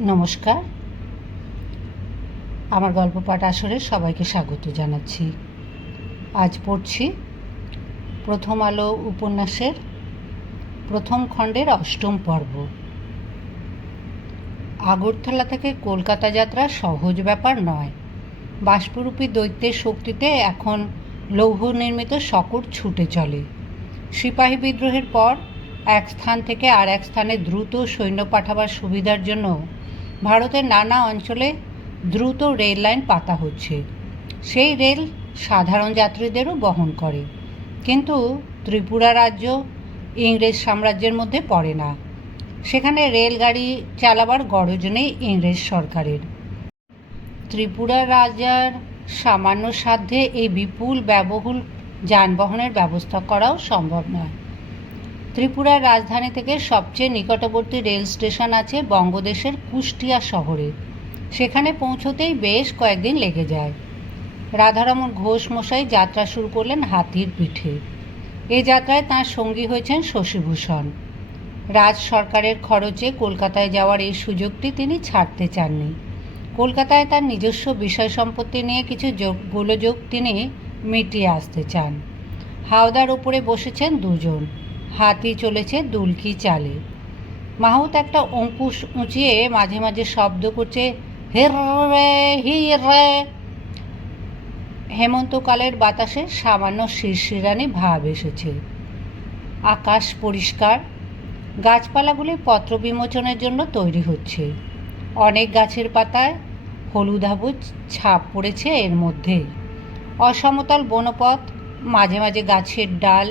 নমস্কার, আমার গল্প পাঠ আসরে সবাইকে স্বাগত জানাচ্ছি। আজ পড়ছি প্রথম আলো উপন্যাসের প্রথম খণ্ডের অষ্টম পর্ব। আগরতলা থেকে কলকাতা যাত্রা সহজ ব্যাপার নয়। বাষ্পরূপী দৈত্যের শক্তিতে এখন লৌহ নির্মিত শকট ছুটে চলে। সিপাহী বিদ্রোহের পর এক স্থান থেকে আর এক স্থানে দ্রুত সৈন্য পাঠাবার সুবিধার জন্য ভারতের নানা অঞ্চলে দ্রুত রেল লাইন পাতা হচ্ছে। সেই রেল সাধারণ যাত্রীদেরও বহন করে, কিন্তু ত্রিপুরা রাজ্য ইংরেজ সাম্রাজ্যের মধ্যে পড়ে না। সেখানে রেলগাড়ি চালাবার গরজ নেই ইংরেজ সরকারের। ত্রিপুরা রাজার সামান্য সাধ্যে এই বিপুল ব্যয়বহুল যানবাহনের ব্যবস্থা করাও সম্ভব নয়। ত্রিপুরার রাজধানী থেকে সবচেয়ে নিকটবর্তী রেল স্টেশন আছে বঙ্গদেশের কুষ্টিয়া শহরে। সেখানে পৌঁছতেই বেশ কয়েকদিন লেগে যায়। রাধারমণ ঘোষ মশাই যাত্রা শুরু করলেন হাতির পিঠে। এই যাত্রায় তাঁর সঙ্গী হয়েছেন শশীভূষণ। রাজ সরকারের খরচে কলকাতায় যাওয়ার এই সুযোগটি তিনি ছাড়তে চাননি। কলকাতায় তার নিজস্ব বিষয় সম্পত্তি নিয়ে কিছু গোলযোগ তিনি মিটিয়ে আসতে চান। হাওদার উপরে বসেছেন দুজন, হাতি চলেছে দুলকি চালে। মাহুত একটা অঙ্কুশ উঁচিয়ে মাঝে মাঝে শব্দ করছে, হিরে হিরে। হেমন্তকালের বাতাসে সামান্য শিরশিরানি ভাব এসেছে। আকাশ পরিষ্কার। গাছপালাগুলি পত্র বিমোচনের জন্য তৈরি হচ্ছে। অনেক গাছের পাতায় হলুদাবুজ ছাপ পড়েছে এর মধ্যে। অসমতল বনপথ, মাঝে মাঝে গাছের ডাল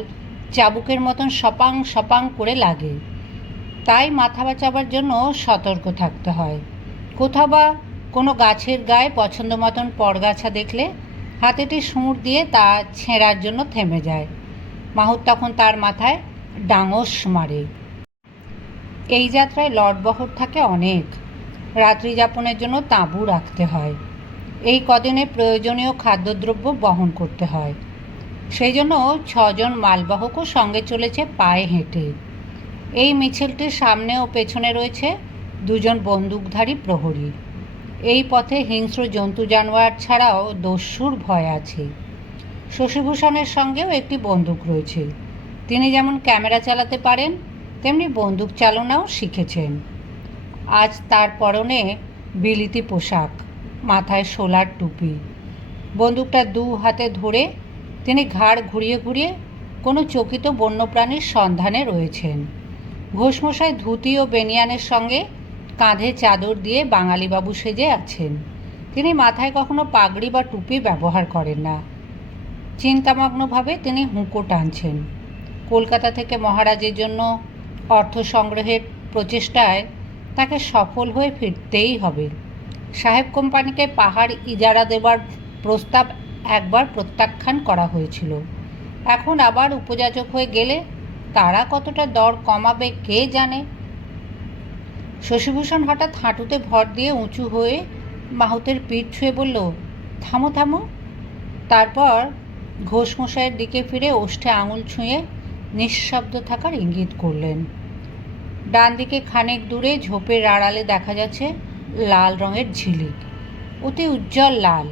চাবুকের মতন সপাং সপাং করে লাগে। তাই মাথা বাঁচাবার জন্য সতর্ক থাকতে হয়। কোথাও বা কোনো গাছের গায়ে পছন্দ মতন পরগাছা দেখলে হাতিটি সুঁড় দিয়ে তা ছেঁড়ার জন্য থেমে যায়। মাহুত তখন তার মাথায় ডাঙস মারে। এই যাত্রায় লটবহর থাকে অনেক। রাত্রি যাপনের জন্য তাঁবু রাখতে হয়। এই কদিনে প্রয়োজনীয় খাদ্যদ্রব্য বহন করতে হয়। সেই জন্য 6 মালবাহকও সঙ্গে চলেছে পায়ে হেঁটে। এই মিছিলটির সামনে ও পেছনে রয়েছে 2 বন্দুকধারী প্রহরী। এই পথে হিংস্র জন্তু জানোয়ার ছাড়াও দস্যুর ভয় আছে। শশীভূষণের সঙ্গেও একটি বন্দুক রয়েছে। তিনি যেমন ক্যামেরা চালাতে পারেন, তেমনি বন্দুক চালনাও শিখেছেন। আজ তার পরনে বিলিতি পোশাক, মাথায় শোলার টুপি। বন্দুকটা 2 হাতে ধরে তিনি ঘাড় ঘুরিয়ে ঘুরিয়ে কোনো চকিত বন্যপ্রাণীর সন্ধানে রয়েছেন। ঘোষমশাই ধুতি ও বেনিয়ানের সঙ্গে কাঁধে চাদর দিয়ে বাঙালিবাবু সেজে আছেন। তিনি মাথায় কখনো পাগড়ি বা টুপি ব্যবহার করেন না। চিন্তামগ্নভাবে তিনি হুঁকো টানছেন। কলকাতা থেকে মহারাজের জন্য অর্থ সংগ্রহের প্রচেষ্টায় তাকে সফল হয়ে ফিরতেই হবে। সাহেব কোম্পানিকে পাহাড় ইজারা দেবার প্রস্তাব একবার প্রত্যাখ্যান করা হয়েছিল। এখন আবার উপযাচক হয়ে গেলে তারা কতটা দর কমাবে কে জানে। শশীভূষণ হঠাৎ হাঁটুতে ভর দিয়ে উঁচু হয়ে মাহুতের পিঠ ছুঁয়ে বলল, থামো থামো। তারপর ঘোষমশাইয়ের দিকে ফিরে ওষ্ঠে আঙুল ছুঁয়ে নিঃশব্দ থাকার ইঙ্গিত করলেন। ডান দিকে খানিক দূরে ঝোপের আড়ালে দেখা যাচ্ছে লাল রঙের ঝিলিক, অতি উজ্জ্বল লাল,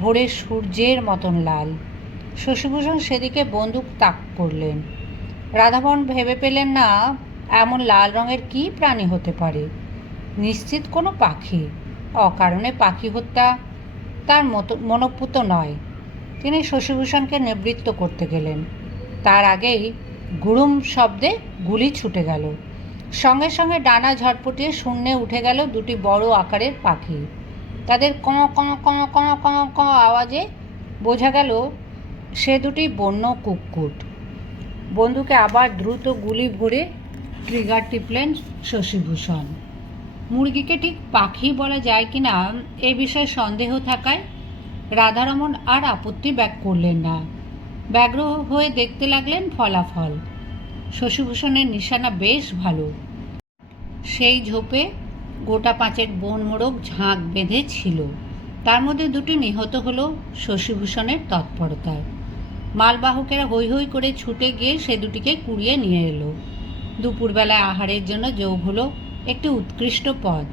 ভোরের সূর্যের মতন লাল। শশীভূষণ সেদিকে বন্দুক তাক করলেন। রাধামোহন ভেবে পেলেন না এমন লাল রঙের কী প্রাণী হতে পারে। নিশ্চিত কোনো পাখি। অকারণে পাখি হত্যা তার মনোপুত নয়। তিনি শশীভূষণকে নিবৃত্ত করতে গেলেন। তার আগেই গুড়ুম শব্দে গুলি ছুটে গেল। সঙ্গে সঙ্গে ডানা ঝটপটিয়ে শূন্যে উঠে গেল 2টি বড় আকারের পাখি। তাদের কঁ কঁ কঁ কঁ কঁ কঁ আওয়াজে বোঝা গেল সে 2টি বন্য কুক্কুট। বন্দুকে আবার দ্রুত গুলি ভরে ট্রিগার টিপলেন শশীভূষণ। মুরগিকে ঠিক পাখি বলা যায় কিনা এ বিষয়ে সন্দেহ থাকায় রাধারমণ আর আপত্তি ব্যক্ত করলেন না। ব্যগ্র হয়ে দেখতে লাগলেন ফলাফল। শশীভূষণের নিশানা বেশ ভালো। সেই ঝোপে গোটা 5 বন মোরগ ঝাঁক বেঁধে ছিল। তার মধ্যে 2টি নিহত হলো শশীভূষণের তৎপরতায়। মালবাহকেরা হৈ হৈ করে ছুটে গিয়ে সে 2টিকে কুড়িয়ে নিয়ে এলো। দুপুরবেলায় আহারের জন্য যোগ হলো একটি উৎকৃষ্ট পদ।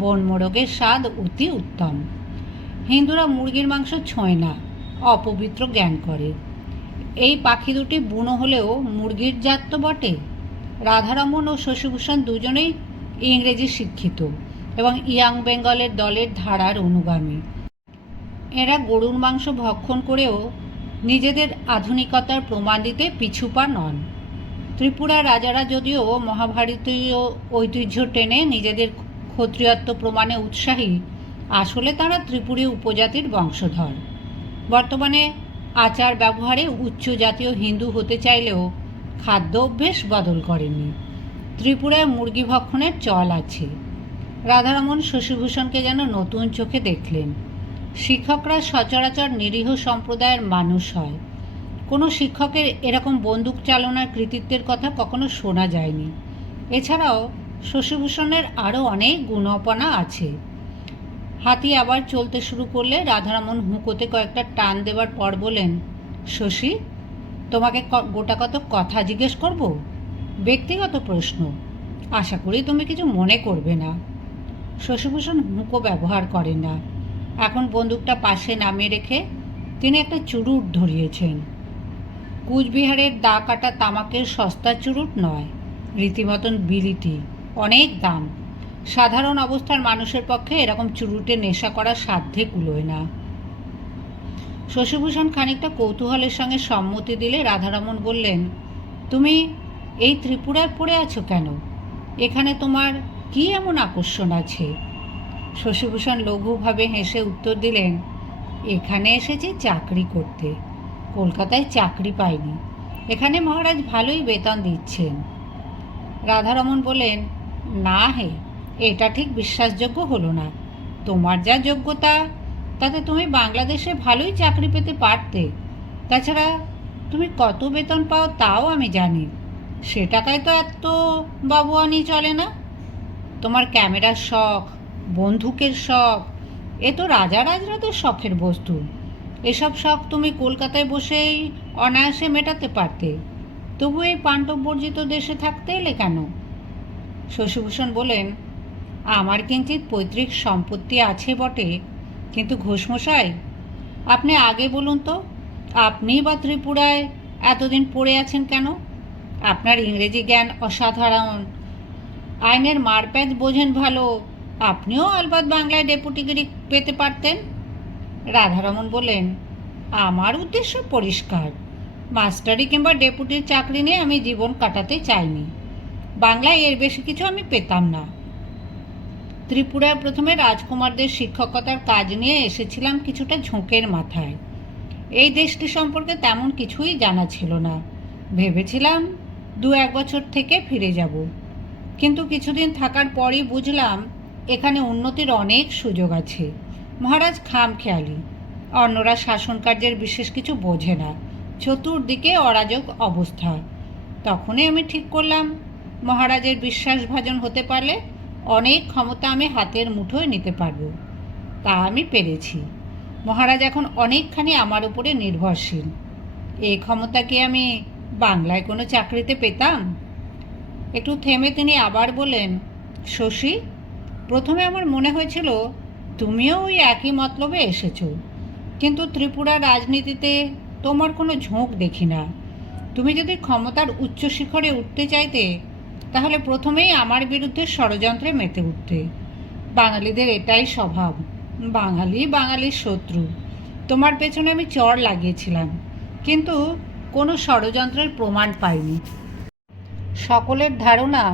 বনমোরগের স্বাদ অতি উত্তম। হিন্দুরা মুরগির মাংস ছোঁয় না, অপবিত্র জ্ঞান করে। এই পাখি দুটি বুনো হলেও মুরগির জাত তো বটে। রাধারমণ ও শশীভূষণ দুজনেই ইংরেজি শিক্ষিত এবং ইয়াং বেঙ্গলের দলের ধারার অনুগামী। এরা গরুর মাংস ভক্ষণ করেও নিজেদের আধুনিকতার প্রমাণ দিতে পিছুপা নন। ত্রিপুরার রাজারা যদিও মহাভারতীয় ঐতিহ্য টেনে নিজেদের ক্ষত্রিয়ত্ব প্রমাণে উৎসাহী, আসলে তারা ত্রিপুরী উপজাতির বংশধর। বর্তমানে আচার ব্যবহারে উচ্চ জাতীয় হিন্দু হতে চাইলেও খাদ্য অভ্যেস বদল করেনি। ত্রিপুরায় মুরগি ভক্ষণের চল আছে। রাধারমণ শশীভূষণকে যেন নতুন চোখে দেখলেন। শিক্ষকরা সচরাচর নিরীহ সম্প্রদায়ের মানুষ হয়। কোনো শিক্ষকের এরকম বন্দুক চালনার কৃতিত্বের কথা কখনো শোনা যায়নি। এছাড়াও শশীভূষণের আরও অনেক গুণপনা আছে। হাতি আবার চলতে শুরু করলে রাধারমণ হুঁকোতে কয়েকটা টান দেবার পর বলেন, শশী, তোমাকে গোটা কত কথা জিজ্ঞেস করব, ব্যক্তিগত প্রশ্ন। আশা করি তুমি কিছু মনে করবে না। শশীভূষণ হুঁকো ব্যবহার করেন না। এখন বন্দুকটা পাশে নামিয়ে রেখে তিনি একটা চুরুট ধরিয়েছেন। কুচবিহারের দা কাটা তামাকের সস্তা চুরুট নয়, রীতিমতন বিলিতি, অনেক দাম। সাধারণ অবস্থার মানুষের পক্ষে এরকম চুরুটে নেশা করা সাধ্যে কুলোয় না। শশীভূষণ খানিকটা কৌতূহলের সঙ্গে সম্মতি দিলে রাধারমণ বললেন, তুমি এই ত্রিপুরায় পড়ে আছো কেন? এখানে তোমার কি এমন আকর্ষণ আছে? শশীভূষণ লঘুভাবে হেসে উত্তর দিলেন, এখানে এসেছি চাকরি করতে। কলকাতায় চাকরি পাইনি। এখানে মহারাজ ভালোই বেতন দিচ্ছেন। রাধারমণ বলেন, না হে, এটা ঠিক বিশ্বাসযোগ্য হলো না। তোমার যা যোগ্যতা তাতে তুমি বাংলাদেশে ভালোই চাকরি পেতে পারতে। তাছাড়া তুমি কত বেতন পাও তাও আমি জানি। সে টাকায় তো এত বাবুয়ানি চলে না। তোমার ক্যামেরার শখ, বন্দুকের শখ, এ তো রাজা রাজরাদের শখের বস্তু। এসব শখ তুমি কলকাতায় বসেই অনায়াসে মেটাতে পারতে। তবু এই পাণ্ডববর্জিত দেশে থাকতে এলে কেন? শশীভূষণ বলেন, আমার কিঞ্চিৎ পৈতৃক সম্পত্তি আছে বটে, কিন্তু ঘোষমশাই, আপনি আগে বলুন তো, আপনি বা ত্রিপুরায় এতদিন পড়ে আছেন কেন? আপনার ইংরেজি জ্ঞান অসাধারণ, আইনের মারপ্যাচ বোঝেন ভালো, আপনিও আলবাত বাংলায় ডেপুটিগিরি পেতে পারতেন। রাধারমণ বললেন, আমার উদ্দেশ্য পরিষ্কার। মাস্টারি কিংবা ডেপুটির চাকরি নিয়ে আমি জীবন কাটাতে চাইনি। বাংলায় এর বেশি কিছু আমি পেতাম না। ত্রিপুরায় প্রথমে রাজকুমারদের শিক্ষকতার কাজ নিয়ে এসেছিলাম কিছুটা ঝোঁকের মাথায়। এই দেশটি সম্পর্কে তেমন কিছুই জানা ছিল না। ভেবেছিলাম 2-1 বছর থেকে ফিরে যাব, কিন্তু কিছুদিন থাকার পরই বুঝলাম এখানে উন্নতির অনেক সুযোগ আছে। মহারাজ খামখেয়ালি, অন্যরা শাসন কার্যের বিশেষ কিছু বোঝে না, চতুর্দিকে অরাজক অবস্থা। তখনই আমি ঠিক করলাম, মহারাজের বিশ্বাসভাজন হতে পারলে অনেক ক্ষমতা আমি হাতের মুঠোয় নিতে পারব। তা আমি পেরেছি। মহারাজ এখন অনেকখানি আমার উপরে নির্ভরশীল। এই ক্ষমতা কি আমি বাংলায় কোনো চাকরিতে পেতাম? একটু থেমে তিনি আবার বলেন, শশী, প্রথমে আমার মনে হয়েছিল তুমিও ওই একই মতলবে এসেছো, কিন্তু ত্রিপুরার রাজনীতিতে তোমার কোনো ঝোঁক দেখি না। তুমি যদি ক্ষমতার উচ্চ শিখরে উঠতে চাইতে, তাহলে প্রথমেই আমার বিরুদ্ধে ষড়যন্ত্রে মেতে উঠতে। বাঙালিদের এটাই স্বভাব, বাঙালি বাঙালির শত্রু। তোমার পেছনে আমি চড় লাগিয়েছিলাম, কিন্তু কোনো ষড়যন্ত্রের প্রমাণ পাইনি। সকলের ধারণা,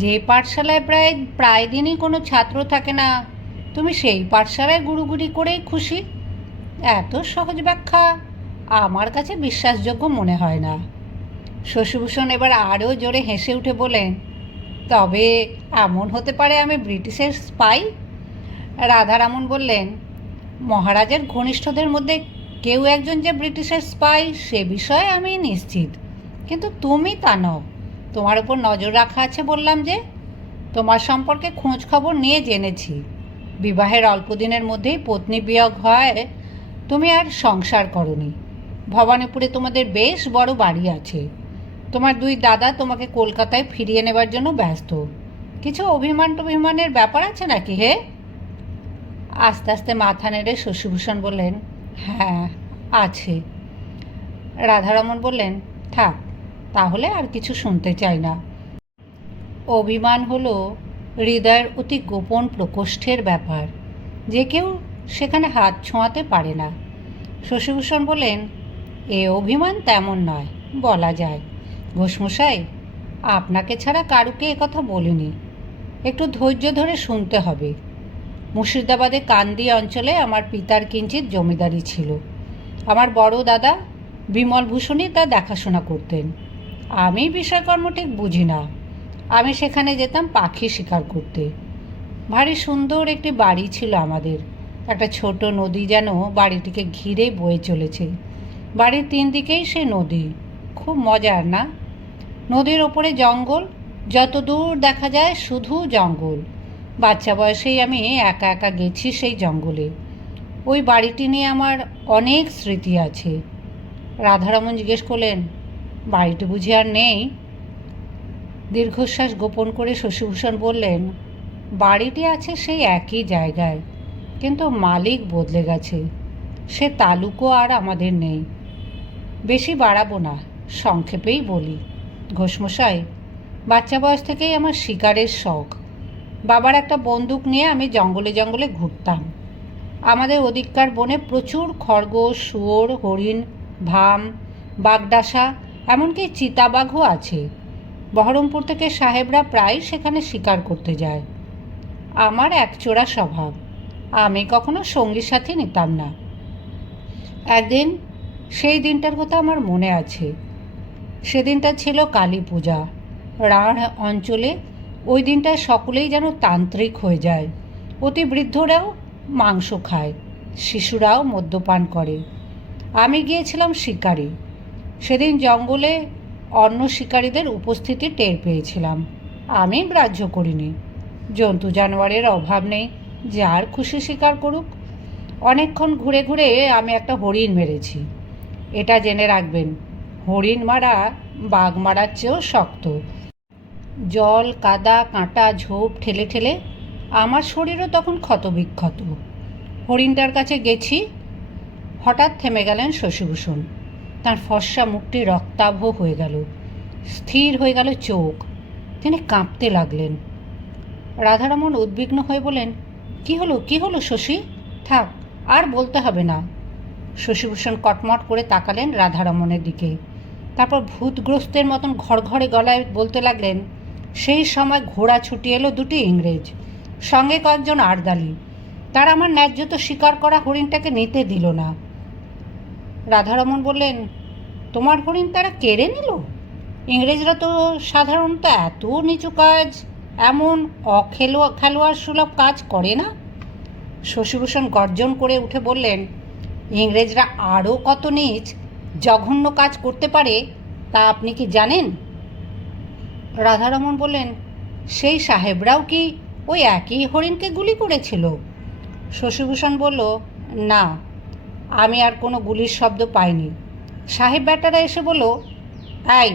যে পাঠশালায় প্রায় দিনই কোনো ছাত্র থাকে না, তুমি সেই পাঠশালায় গুড়ুগুড়ি করেই খুশি। এত সহজ ব্যাখ্যা আমার কাছে বিশ্বাসযোগ্য মনে হয় না। শশীভূষণ এবার আরও জোরে হেসে উঠে বলেন, তবে এমন হতে পারে আমি ব্রিটিশের স্পাই? রাধারমণ বললেন, মহারাজের ঘনিষ্ঠদের মধ্যে কেউ একজন যে ব্রিটিশের স্পাই সে বিষয়ে আমি নিশ্চিত, কিন্তু তুমি তা নও। তোমার উপর নজর রাখা আছে বললাম যে। তোমার সম্পর্কে খোঁজ খবর নিয়ে জেনেছি। বিবাহের অল্প দিনের মধ্যেই পত্নী বিয়োগ হয়, তুমি আর সংসার করনি। ভবানীপুরে তোমাদের বেশ বড় বাড়ি আছে। তোমার 2 দাদা তোমাকে কলকাতায় ফিরিয়ে নেবার জন্য ব্যস্ত। কিছু অভিমানের ব্যাপার আছে নাকি হে? আস্তে আস্তে মাথা নেড়ে শশীভূষণ বললেন, হ্যাঁ আছে। রাধারমণ বললেন, থাক, তাহলে আর কিছু শুনতে চাই না। অভিমান হলো হৃদয়ের অতি গোপন প্রকোষ্ঠের ব্যাপার, যে কেউ সেখানে হাত ছোঁয়াতে পারে না। শশীভূষণ বললেন, এ অভিমান তেমন নয়, বলা যায়। ঘোষমশাই, আপনাকে ছাড়া কারুকে একথা বলিনি। একটু ধৈর্য ধরে শুনতে হবে। মুর্শিদাবাদে কান্দি অঞ্চলে আমার পিতার কিঞ্চিৎ জমিদারি ছিল। আমার বড় দাদা বিমলভূষণই তা দেখাশোনা করতেন। আমি বিষয়কর্ম ঠিক বুঝি না। আমি সেখানে যেতাম পাখি শিকার করতে। ভারী সুন্দর একটি বাড়ি ছিল আমাদের। একটা ছোট নদী যেন বাড়িটিকে ঘিরে বয়ে চলেছে। বাড়ির 3 দিকেই সে নদী। খুব মজার না? নদীর ওপরে জঙ্গল, যত দূর দেখা যায় শুধু জঙ্গল। বাচ্চা বয়সেই আমি একা একা গেছি সেই জঙ্গলে। ওই বাড়িটি নিয়ে আমার অনেক স্মৃতি আছে। রাধারমণ জিজ্ঞেস করলেন, বাড়িটি বুঝি আর নেই? দীর্ঘশ্বাস গোপন করে শশীভূষণ বললেন, বাড়িটি আছে সেই একই জায়গায়, কিন্তু মালিক বদলে গেছে। সে তালুকও আর আমাদের নেই। বেশি বাড়াবো না, সংক্ষেপেই বলি। ঘোষমশাই, বাচ্চা বয়স থেকেই আমার শিকারের শখ। বাবার একটা বন্দুক নিয়ে আমি জঙ্গলে জঙ্গলে ঘুরতাম। আমাদের ওদিককার বনে প্রচুর খরগোশ, শুয়োর, হরিণ, ভাম, বাগডাসা, এমনকি চিতাবাঘও আছে। বহরমপুর থেকে সাহেবরা প্রায় সেখানে শিকার করতে যায়। আমার একচোরা স্বভাব, আমি কখনো সঙ্গী সাথী নিতাম না। একদিন, সেই দিনটার কথা আমার মনে আছে। সেদিনটা ছিল কালী পূজা। রাঢ় অঞ্চলে ওই দিনটায় সকলেই যেন তান্ত্রিক হয়ে যায়। অতি বৃদ্ধরাও মাংস খায়, শিশুরাও মদ্যপান করে। আমি গিয়েছিলাম শিকারি। সেদিন জঙ্গলে অন্য শিকারীদের উপস্থিতি টের পেয়েছিলাম। আমি গ্রাহ্য করিনি। জন্তু জানোয়ারের অভাব নেই, যার খুশি শিকার করুক। অনেকক্ষণ ঘুরে ঘুরে আমি একটা হরিণ মেরেছি। এটা জেনে রাখবেন, হরিণ মারা বাঘ মারার চেয়েও শক্ত। জল, কাদা, কাঁটা, ঝোপ ঠেলে ঠেলে আমার শরীরও তখন ক্ষতবিক্ষত। হরিণটার কাছে গেছি। হঠাৎ থেমে গেলেন শশীভূষণ। তার ফর্সা মুখটি রক্তাভ হয়ে গেল, স্থির হয়ে গেল চোখ। তিনি কাঁপতে লাগলেন। রাধারমণ উদ্বিগ্ন হয়ে বলেন, কি হলো, কি হলো শশী? থাক, আর বলতে হবে না। শশীভূষণ কটমট করে তাকালেন রাধারমণের দিকে। তারপর ভূতগ্রস্তের মতন ঘড়ঘড়ে গলায় বলতে লাগলেন, সেই সময় ঘোড়া ছুটি এলো 2টি ইংরেজ, সঙ্গে কয়েকজন আরদালি। তারা আমার ন্যায্যত শিকার করা হরিণটাকে নিতে দিল না। রাধারমণ বললেন, তোমার হরিণ তারা কেড়ে নিল? ইংরেজরা তো সাধারণত এত নিচু কাজ, এমন খেলোয়াড় সুলভ কাজ করে না। শশীভূষণ গর্জন করে উঠে বললেন, ইংরেজরা আরও কত নীচ জঘন্য কাজ করতে পারে তা আপনি কি জানেন? রাধারমণ বললেন, সেই সাহেবরাও কি ওই একই হরিণকে গুলি করেছিল? শশীভূষণ বলল, না, আমি আর কোনো গুলির শব্দ পাইনি। সাহেব বেটারা এসে বলল, এই,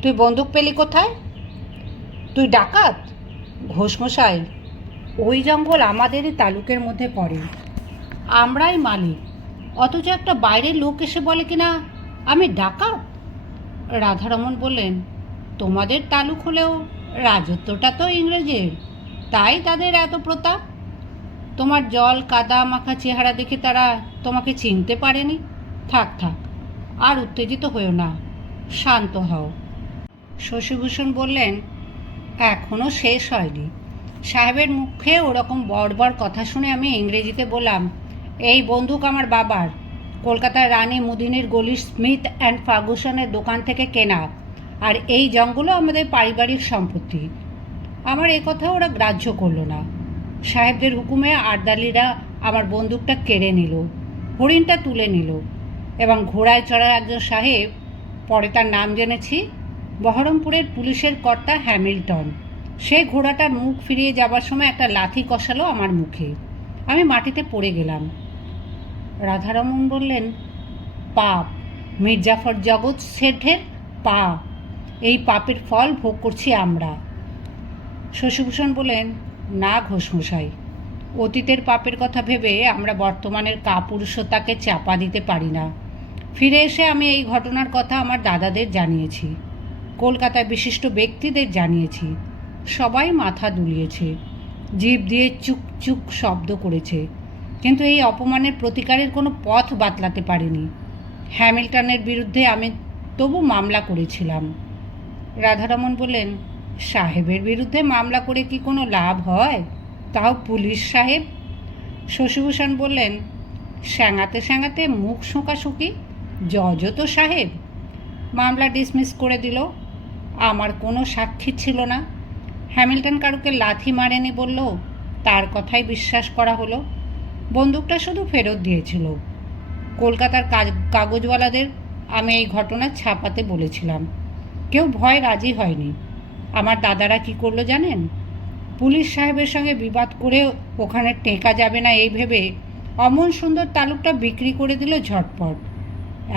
তুই বন্দুক পেলি কোথায়? তুই ডাকাত? ঘোষমশাই, ওই জঙ্গল আমাদেরই তালুকের মধ্যে পড়ে, আমরাই মালিক, অথচ একটা বাইরের লোক এসে বলে কিনা আমি ডাকাত। রাধারমণ বললেন, তোমাদের তালুক হলেও রাজত্বটা তো ইংরেজের, তাই তাদের এত প্রতাপ। তোমার জল কাদা মাখা চেহারা দেখে তারা তোমাকে চিনতে পারেনি। থাক থাক, আর উত্তেজিত হয়েও না, শান্ত হও। শশীভূষণ বললেন, এখনও শেষ হয়নি। সাহেবের মুখে ওরকম বড় কথা শুনে আমি ইংরেজিতে বললাম, এই বন্দুক আমার বাবার, কলকাতার রানী মুদিনীর গলির স্মিথ অ্যান্ড ফার্গুসনের দোকান থেকে কেনা, আর এই জঙ্গলও আমাদের পারিবারিক সম্পত্তি। আমার এ কথা ওরা গ্রাহ্য করল না। সাহেবদের হুকুমে আরদালিরা আমার বন্দুকটা কেড়ে নিল, হরিণটা তুলে নিল, এবং ঘোড়ায় চড়া একজন সাহেব, পরে তার নাম জেনেছি, বহরমপুরের পুলিশের কর্তা হ্যামিল্টন, সে ঘোড়াটার মুখ ফিরিয়ে যাবার সময় একটা লাথি কষালো আমার মুখে। আমি মাটিতে পড়ে গেলাম। রাধারমণ বললেন, পাপ, মির্জাফর জগৎ শেঠের পাপ। এই পাপের ফল ভোগ করছি আমরা। শশীভূষণ বললেন, না ঘোষমশাই, অতীতের পাপের কথা ভেবে আমরা বর্তমানের কাপুরুষতাকে চাপা দিতে পারি না। ফিরে এসে আমি এই ঘটনার কথা আমার দাদাদের জানিয়েছি, কলকাতায় বিশিষ্ট ব্যক্তিদের জানিয়েছি। সবাই মাথা দুলিয়েছে, জিভ দিয়ে চুক চুক শব্দ করেছে, কিন্তু এই অপমানের প্রতিকারের কোনো পথ বাতলাতে পারিনি। হ্যামিল্টনের বিরুদ্ধে আমি তবু মামলা করেছিলাম। রাধারমণ বললেন, সাহেবের বিরুদ্ধে মামলা করে কি কোনো লাভ হয়, তাও পুলিশ সাহেব? শশীভূষণ বললেন, স্যাঙাতে স্যাঙাতে মুখ শোঁকাশুকি, জজও তো সাহেব। মামলা ডিসমিস করে দিল। আমার কোনো সাক্ষী ছিল না। হ্যামিল্টন কারুকে লাথি মারেনি বলল, তার কথাই বিশ্বাস করা হলো। বন্দুকটা শুধু ফেরত দিয়েছিল। কলকাতার কাগজওয়ালাদের আমি এই ঘটনা ছাপাতে বলেছিলাম, কেউ ভয় রাজি হয়নি। আমার দাদারা কি করলো জানেন? পুলিশ সাহেবের সঙ্গে বিবাদ করে ওখানে টেকা যাবে না এই ভেবে অমন সুন্দর তালুকটা বিক্রি করে দিল ঝটপট।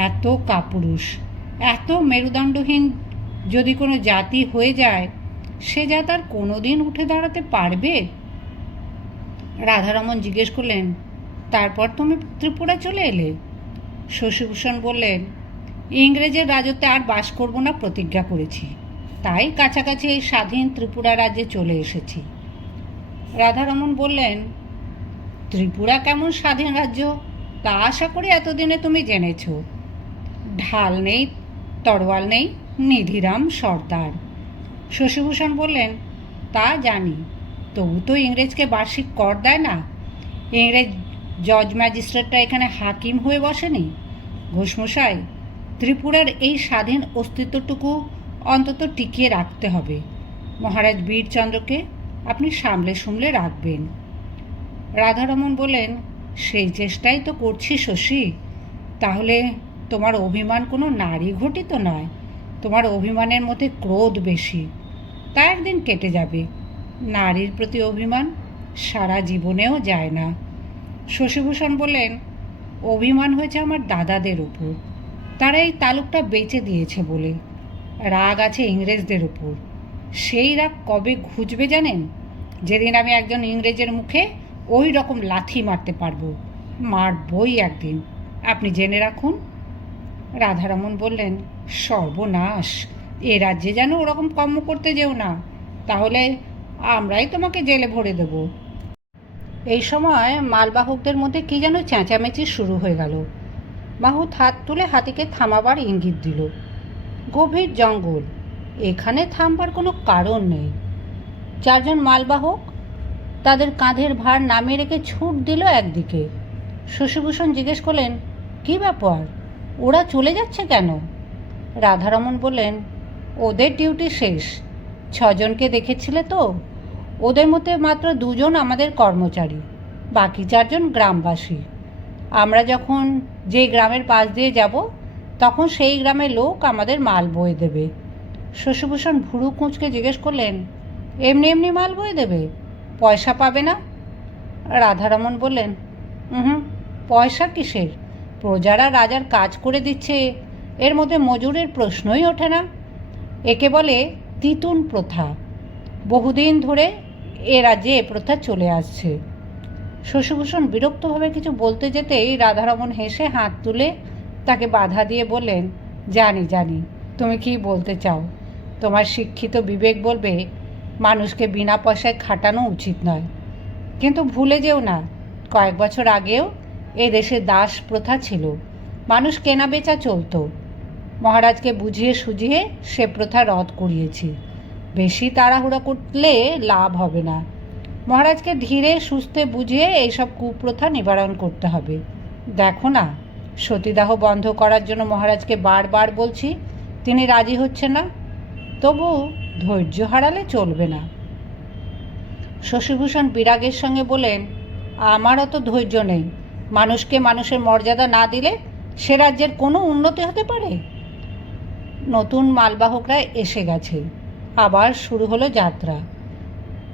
এত কাপুরুষ, এত মেরুদণ্ডহীন যদি কোনো জাতি হয়ে যায়, সে জাত আর কোনো দিন উঠে দাঁড়াতে পারবে? রাধারমণ জিজ্ঞেস করলেন, তারপর তুমি ত্রিপুরা চলে এলে? শশীভূষণ বললেন, ইংরেজের রাজত্বে আর বাস করব না প্রতিজ্ঞা করেছি, তাই কাছাকাছি এই স্বাধীন ত্রিপুরা রাজ্যে চলে এসেছি। রাধারমণ বললেন, ত্রিপুরা কেমন স্বাধীন রাজ্য তা আশা করি এতদিনে তুমি জেনেছ। ঢাল নেই, তরোয়াল নেই, নিধিরাম সর্দার। শশীভূষণ বললেন, তা জানি, তবু তো ইংরেজকে বার্ষিক কর দেয় না। ইংরেজ জজ ম্যাজিস্ট্রেটরা এখানে হাকিম হয়ে বসেনি। ঘোষমশাই, ত্রিপুরার এই স্বাধীন অস্তিত্বটুকু অন্তত টিকিয়ে রাখতে হবে। মহারাজ বীরচন্দ্রকে আপনি সামলে সুমলে রাখবেন। রাধারমণ বললেন, সেই চেষ্টাই তো করছি শশী। তাহলে তোমার অভিমান কোনো নারী ঘটিত নয়, তোমার অভিমানের মধ্যে ক্রোধ বেশি। তা একদিন কেটে যাবে। নারীর প্রতি অভিমান সারা জীবনেও যায় না। শশীভূষণ বললেন, অভিমান হয়েছে আমার দাদাদের উপর। তারা এই তালুকটা বেচে দিয়েছে বলে। রাগ আছে ইংরেজদের উপর। সেই রাগ কবে ঘুচবে জানেন? যেদিন আমি একজন ইংরেজের মুখে ওই রকম লাথি মারতে পারবো। মারবই একদিন, আপনি জেনে রাখুন। রাধারমণ বললেন, সর্বনাশ, এ রাজ্যে যেন ওরকম কর্ম করতে যেও না, তাহলে আমরাই তোমাকে জেলে ভরে দেব। এই সময় মালবাহকদের মধ্যে কি যেন চেঁচামেচি শুরু হয়ে গেল। মাহুত হাত তুলে হাতিকে থামাবার ইঙ্গিত দিল। গভীর জঙ্গল, এখানে থামবার কোনো কারণ নেই। চারজন মালবাহক তাদের কাঁধের ভার নামিয়ে রেখে ছুট দিল একদিকে। শশীভূষণ জিজ্ঞেস করলেন, কী ব্যাপার, ওরা চলে যাচ্ছে কেন? রাধারমণ বললেন, ওদের ডিউটি শেষ। 6 জনকে দেখেছিলে তো? ওদের মধ্যে মাত্র 2 জন আমাদের কর্মচারী, বাকি 4 জন গ্রামবাসী। আমরা যখন যেই গ্রামের পাশ দিয়ে যাব, তখন সেই গ্রামের লোক আমাদের মাল বয়ে দেবে। শশীভূষণ ভুরু কুঁচকে জিজ্ঞেস করলেন, এমনি এমনি মাল বয়ে দেবে? পয়সা পাবে না? রাধারমণ বললেন, হুম, পয়সা কিসের? প্রজারা রাজার কাজ করে দিচ্ছে, এর মধ্যে মজুরের প্রশ্নই ওঠে না। একে বলে তিতুন প্রথা। বহুদিন ধরে এ রাজ্যে এ প্রথা চলে আসছে। শশীভূষণ বিরক্তভাবে কিছু বলতে যেতেই রাধারমণ হেসে হাত তুলে তাকে বাধা দিয়ে বললেন, জানি জানি তুমি কি বলতে চাও। তোমার শিক্ষিত বিবেক বলবে মানুষকে বিনা পয়সায় খাটানো উচিত নয়, কিন্তু ভুলে যেও না, কয়েক বছর আগেও এ দেশে দাস প্রথা ছিল। মানুষ কেনা বেচা চলতো। মহারাজকে বুঝিয়ে সুঝিয়ে সে প্রথা রদ করিয়েছি। বেশি তাড়াহুড়ো করলে লাভ হবে না। মহারাজকে ধীরে সুস্থে বুঝিয়ে এইসব কুপ্রথা নিবারণ করতে হবে। দেখো না, সতীদাহ বন্ধ করার জন্য মহারাজকে বারবার বলছি, তিনি রাজি হচ্ছেন না। তবু ধৈর্য হারালে চলবে না। শশীভূষণ বিরাগের সঙ্গে বলেন, আমার অত ধৈর্য নেই। মানুষকে মানুষের মর্যাদা না দিলে সে রাজ্যের কোনো উন্নতি হতে পারে? নতুন মালবাহকরা এসে গেছে। আবার শুরু হলো যাত্রা।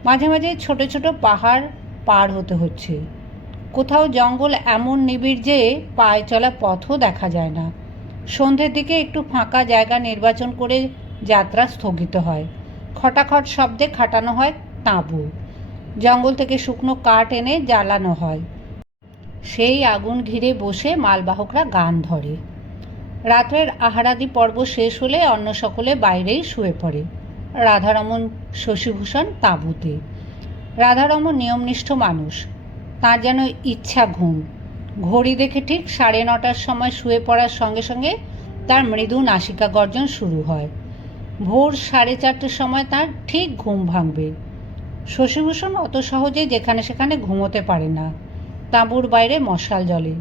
মাঝে মাঝে ছোট ছোট পাহাড় পার হতে হচ্ছে। কোথাও জঙ্গল এমন নিবিড় যে পায়ে চলা পথও দেখা যায় না। সন্ধ্যের দিকে একটু ফাঁকা জায়গা নির্বাচন করে যাত্রা স্থগিত হয়। খটাখট শব্দে খাটানো হয় তাঁবু। জঙ্গল থেকে শুকনো কাঠ এনে জ্বালানো হয়, সেই আগুন ঘিরে বসে মালবাহকরা গান ধরে। রাত্রের আহারাদি পর্ব শেষ হলে অন্য সকলে বাইরেই শুয়ে পড়ে। রাধারমণ, শশীভূষণ তাঁবুতে। রাধারমণ নিয়মনিষ্ঠ মানুষ, তার যেন ইচ্ছা ঘুম। ঘড়ি দেখে ঠিক 9:30টার সময় শুয়ে পড়ার সঙ্গে সঙ্গে তার মৃদু নাসিকা গর্জন শুরু হয়। ভোর 4:30টার সময় তার ঠিক ঘুম ভাঙবে। শশীভূষণ অত সহজে যেখানে সেখানে ঘুমোতে পারে না। তাঁবুর বাইরে মশাল জ্বলে,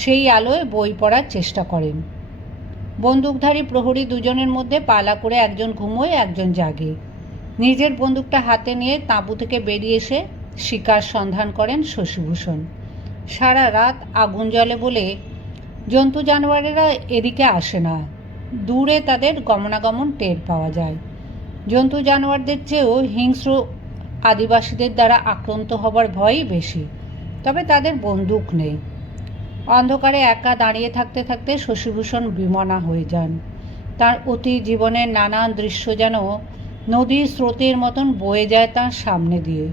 সেই আলোয় বই পড়ার চেষ্টা করেন। বন্দুকধারী প্রহরী দুজনের মধ্যে পালা করে একজন ঘুমোয়, একজন জাগে। নিজের বন্দুকটা হাতে নিয়ে তাঁবু থেকে বেরিয়ে এসে শিকার সন্ধান করেন শশীভূষণ। সারা রাত আগুন জ্বলে বলে জন্তু জানোয়ারেরা এদিকে আসে না। দূরে তাদের গমনাগমন টের পাওয়া যায়। জন্তু জানোয়ারদের চেয়েও হিংস্র আদিবাসীদের দ্বারা আক্রান্ত হবার ভয়ই বেশি, তবে তাদের বন্দুক নেই। অন্ধকারে একা দাঁড়িয়ে থাকতে থাকতে শশীভূষণ বিমনা হয়ে যান। তার অতি জীবনের নানান দৃশ্য যেন নদীর স্রোতের মতন বয়ে যায় তার সামনে দিয়ে।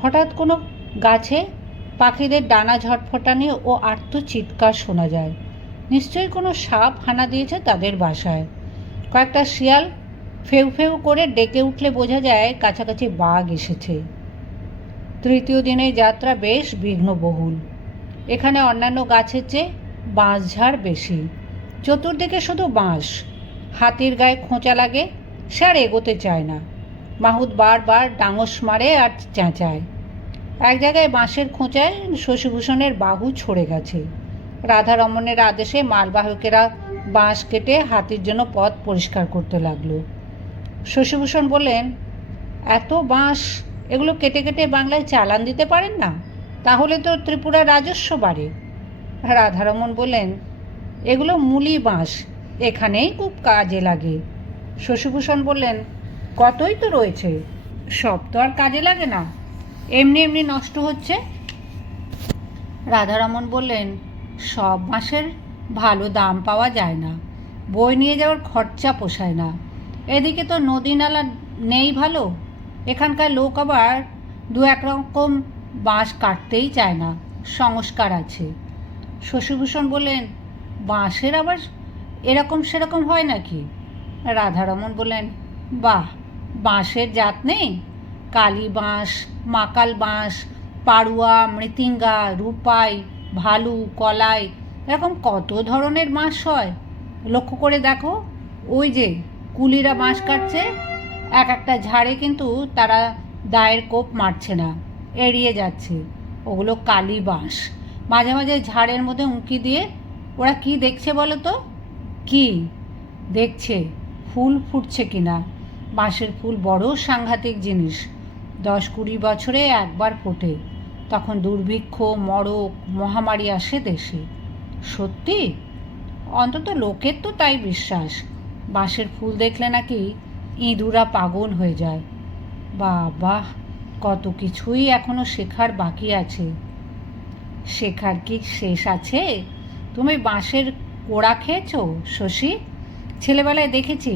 হঠাৎ কোনো গাছে পাখিদের ডানা ঝটফটানি ও আর্ত চিৎকার শোনা যায়। নিশ্চয়ই কোনো সাপ হানা দিয়েছে তাদের বাসায়। কয়েকটা শিয়াল ফেউ ফেউ করে ডেকে উঠলে বোঝা যায় কাছাকাছি বাঘ এসেছে। তৃতীয় দিনের যাত্রা বেশ বিঘ্নবহুল। এখানে অন্যান্য গাছের চেয়ে বাঁশঝাড় বেশি। চতুর্দিকে শুধু বাঁশ। হাতির গায়ে খোঁচা লাগে, সে আর এগোতে চায় না। মাহুত বারবার ডাঙস মারে আর চেঁচায়। এক জায়গায় বাঁশের খোঁচায় শশীভূষণের বাহু ছড়ে গেছে। রাধারমণের আদেশে মালবাহকেরা বাঁশ কেটে হাতির জন্য পথ পরিষ্কার করতে লাগলো। শশীভূষণ বললেন, এত বাঁশ, এগুলো কেটে কেটে বাংলায় চালান দিতে পারেন না? তাহলে তো ত্রিপুরার রাজস্ব বাড়ে। রাধারমণ বললেন, এগুলো মূলি বাঁশ, এখানেই খুব কাজে লাগে। শশীভূষণ বললেন, কতই তো রয়েছে, সব তো আর কাজে লাগে না, এমনি এমনি নষ্ট হচ্ছে। রাধারমণ বললেন, সব বাঁশের ভালো দাম পাওয়া যায় না, বই নিয়ে যাওয়ার খরচা পোষায় না। এদিকে তো নদী নালা নেই ভালো, এখানকার লোক আবার দু এক রকম বাঁশ কাটতেই চায় না, সংস্কার আছে। শশীভূষণ বললেন, বাঁশের আবার এরকম সেরকম হয় নাকি? রাধারমণ বললেন, বাহ, বাঁশের জাত নেই? কালী বাঁশ, মাকাল বাঁশ, পাড়ুয়া, মৃতিঙ্গা, রূপাই, ভালু, কলাই, এরকম কত ধরনের বাঁশ হয়। লক্ষ্য করে দেখো, ওই যে কুলিরা বাঁশ কাটছে, এক একটা ঝাড়ে কিন্তু তারা দায়ের কোপ মারছে না, এড়িয়ে যাচ্ছে। ওগুলো কালী বাঁশ। মাঝে মাঝে ঝাড়ের মধ্যে উঁকি দিয়ে ওরা কি দেখছে বলো তো? কি দেখছে? ফুল ফুটছে কিনা। বাঁশের ফুল বড় সাংঘাতিক জিনিস। 10-20 বছরে একবার ফোটে, তখন দুর্ভিক্ষ, মড়ক, মহামারী আসে দেশে। সত্যি? অন্তত লোকের তো তাই বিশ্বাস। বাঁশের ফুল দেখলে নাকি ইঁদুরা পাগল হয়ে যায়। বাবা, কত কিছুই এখনো শেখার বাকি আছে। শেখার কি শেষ আছে? তুমি বাঁশের কোড়া খেয়েছো শশী? ছেলেবেলায় দেখেছি,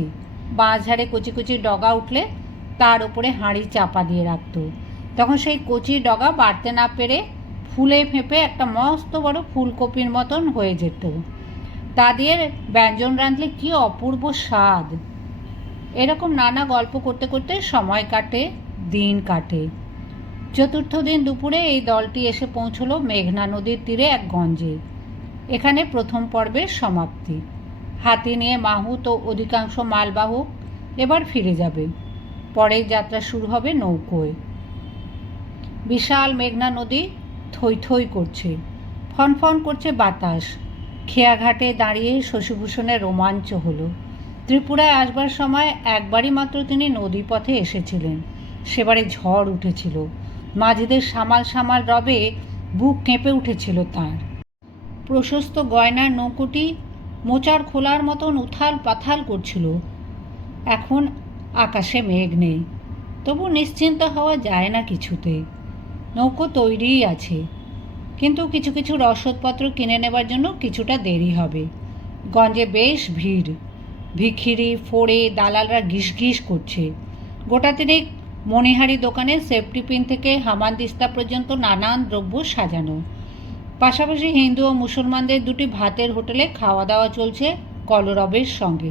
বাঁশ ঝাড়ে কচি কচি ডগা উঠলে তার ওপরে হাঁড়ি চাপা দিয়ে রাখতো। তখন সেই কচি ডগা বাড়তে না পেরে ফুলে ফেঁপে একটা মস্ত বড় ফুলকপির মতন হয়ে যেত। তা দিয়ে ব্যঞ্জন রাঁধলে কি অপূর্ব স্বাদ। এরকম নানা গল্প করতে করতে সময় কাটে, দিন কাটে। চতুর্থ দিন দুপুরে এই দলটি এসে পৌঁছলো মেঘনা নদীর তীরে এক গঞ্জে। এখানে প্রথম পর্বের সমাপ্তি। হাতি নিয়ে মাহুত ও অধিকাংশ মালবাহক এবার ফিরে যাবে। পরের যাত্রা শুরু হবে নৌকোয়। বিশাল মেঘনা নদী থই থই করছে, ফনফন করছে বাতাস। খেয়াঘাটে দাঁড়িয়ে শশীভূষণের রোমাঞ্চ হলো। ত্রিপুরায় আসবার সময় একবারই মাত্র তিনি নদীপথে এসেছিলেন। সেবারে ঝড় উঠেছিল। মাঝিদের সামাল সামাল রবে বুক কেঁপে উঠেছিল তাঁর। প্রশস্ত গয়নার নৌকোটি মোচার খোলার মতন উথাল পাথাল করছিল। এখন আকাশে মেঘ নেই, তবু নিশ্চিন্ত হওয়া যায় না কিছুতে। নৌকো তৈরিই আছে, কিন্তু কিছু কিছু রসদপত্র কিনে নেবার জন্য কিছুটা দেরি হবে। গঞ্জে বেশ ভিড়। ভিখিরি, ফোড়ে, দালালরা গিস গিস করছে। গোটা তিনেক মণিহারি দোকানে সেফটি পিন থেকে হামানদিস্তা পর্যন্ত নানান দ্রব্য সাজানো। পাশাপাশি হিন্দু ও মুসলমানদের দুটি ভাতের হোটেলে খাওয়া দাওয়া চলছে কলরবের সঙ্গে।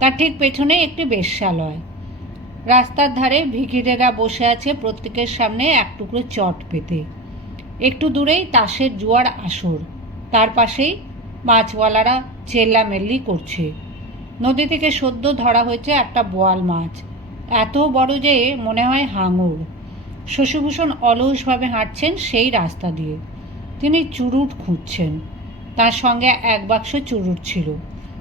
তার ঠিক পেছনে একটি বেশ্যালয়। রাস্তার ধারে ভিখিরেরা বসে আছে প্রত্যেকের সামনে এক টুকরো চট পেতে। একটু দূরেই তাসের জুয়ার আসর, তার পাশেই মাছওয়ালারা চেল্লামেল্লি করছে। নদী থেকে সদ্য ধরা হয়েছে একটা বোয়াল মাছ, এত বড় যে মনে হয় হাঙর। শশীভূষণ অলসভাবে হাঁটছেন সেই রাস্তা দিয়ে। তিনি চুরুট খুঁজছেন। তার সঙ্গে এক বাক্স চুরুট ছিল,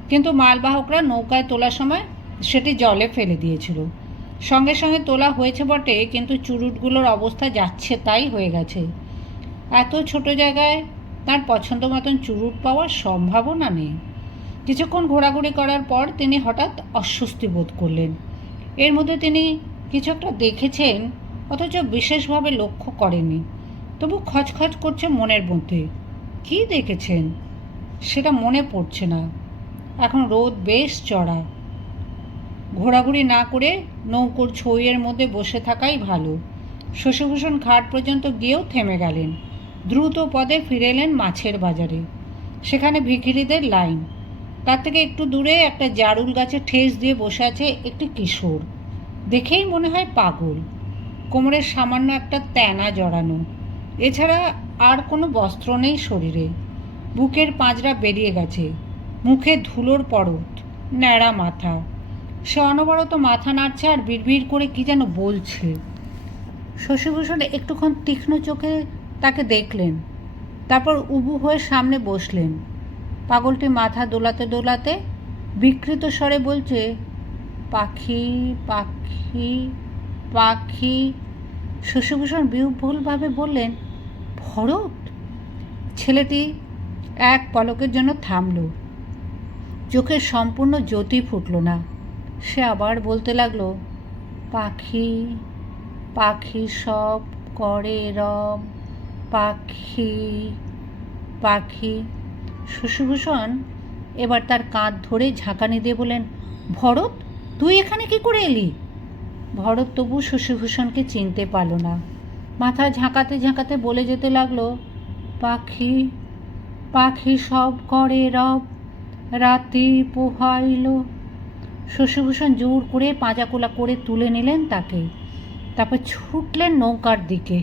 কিন্তু মালবাহকরা নৌকায় তোলার সময় সেটি জলে ফেলে দিয়েছিল। সঙ্গে সঙ্গে তোলা হয়েছে বটে, কিন্তু চুরুটগুলোর অবস্থা যাচ্ছে তাই হয়ে গেছে। এত ছোট জায়গায় তার পছন্দ মতন চুরুট পাওয়ার সম্ভাবনা নেই। কিছুক্ষণ ঘোরাঘুরি করার পর তিনি হঠাৎ অস্বস্তি বোধ করলেন। এর মধ্যে তিনি কিছু একটা দেখেছেন, অথচ বিশেষভাবে লক্ষ্য করেননি। তবু খচখচ করছে মনের মধ্যে। কি দেখেছেন সেটা মনে পড়ছে না। এখন রোদ বেশ চড়া। ঘোরাঘুরি না করে নৌকোর ছইয়ের মধ্যে বসে থাকাই ভালো। শশীভূষণ ঘাট পর্যন্ত গিয়েও থেমে গেলেন। দ্রুত পদে ফিরে এলেন মাছের বাজারে। সেখানে ভিখিরিদের লাইন। তার থেকে একটু দূরে একটা জারুল গাছে ঠেস দিয়ে বসে আছে একটি কিশোর। দেখেই মনে হয় পাগল। কোমরের সামান্য একটা তেনা জড়ানো, এছাড়া আর কোনো বস্ত্র নেই শরীরে। বুকের পাঁজরা বেরিয়ে গেছে, মুখে ধুলোর পরত, ন্যাড়া মাথা। সে অনবরত মাথা নাড়ছে আর বিড়বিড় করে কি যেন বলছে। শশীভূষণ একটুক্ষণ তীক্ষ্ণ চোখে তাকে দেখলেন, তারপর উবু হয়ে সামনে বসলেন। পাগলটি মাথা দোলাতে দোলাতে বিকৃত স্বরে বলছে, পাখি পাখি পাখি। শশীভূষণ বিহ্বলভাবে বললেন, ভরত। ছেলেটি এক পলকের জন্য থামল। চোখের সম্পূর্ণ জ্যোতি ফুটল না। সে আবার বলতে লাগলো, পাখি পাখি সব করে রব, পাখি পাখি। শশীভূষণ এবার তার কাঁধ ধরে ঝাঁকানি দিয়ে বললেন, ভরত, তুই এখানে কি করে এলি? ভরত তবু শশীভূষণকে চিনতে পারল না। মাথা ঝাঁকাতে ঝাঁকাতে বলে যেতে লাগলো, পাখি পাখি সব করে রব, রাতি পোহাইল। শশীভূষণ জোর করে পাঁজাকোলা করে তুলে নিলেন তাকে। তারপর ছুটলেন নৌকার দিকে।